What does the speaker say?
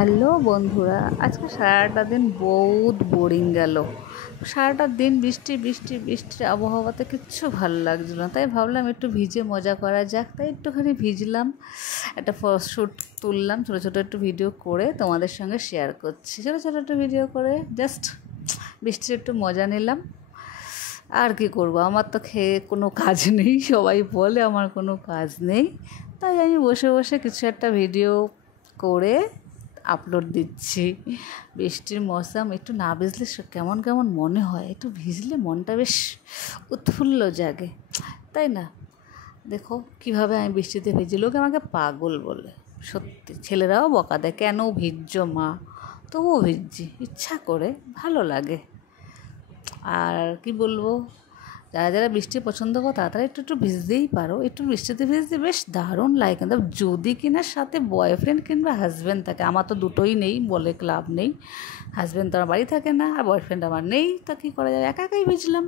Hello বন্ধুরা, আজকে সারাটা দিন বহুত বোরিং গেল। সারাটা দিন বৃষ্টি বৃষ্টি বৃষ্টির আবহাওয়াতে কিচ্ছু ভালো লাগছিল না, তাই ভাবলাম একটু ভিজে মজা করা যাক। তাই একটুখানি ভিজলাম, একটা শ্যুট তুললাম, ছোটো ছোটো একটু ভিডিও করে তোমাদের সঙ্গে শেয়ার করছি। ছোটো ছোটো একটু ভিডিও করে জাস্ট বৃষ্টির একটু মজা নিলাম। আর কি করব, আমার তো খেয়ে কোনো কাজ নেই, সবাই বলে আমার কোনো কাজ নেই, তাই আমি বসে বসে কিছু একটা ভিডিও করে আপলোড দিচ্ছি। বৃষ্টির মৌসুম, একটু না ভিজলে কেমন কেমন মনে হয়, একটু ভিজলে মনটা বেশ উৎফুল্ল জাগে, তাই না? দেখো কীভাবে আমি বৃষ্টিতে ভিজি, লোকে আমাকে পাগল বলে। সত্যি ছেলেরাও বকা দেয়, কেন ভিজছো মা? তবুও ভিজছি, ইচ্ছা করে, ভালো লাগে। আর কি বলবো, যারা যারা বৃষ্টি পছন্দ করো তারা একটু একটু ভিজতেই পারো। একটু বৃষ্টিতে ভিজতে বেশ দারুণ লাগে, কিন্তু যদি কিনা সাথে বয়ফ্রেন্ড কিংবা হাজব্যান্ড থাকে। আমার তো দুটোই নেই, ক্লাব নেই। হাজব্যান্ড তো আমার বাড়ি থাকে না, আর বয়ফ্রেন্ড আমার নেই, তা কী করা যাবে, একা একাই ভিজলাম।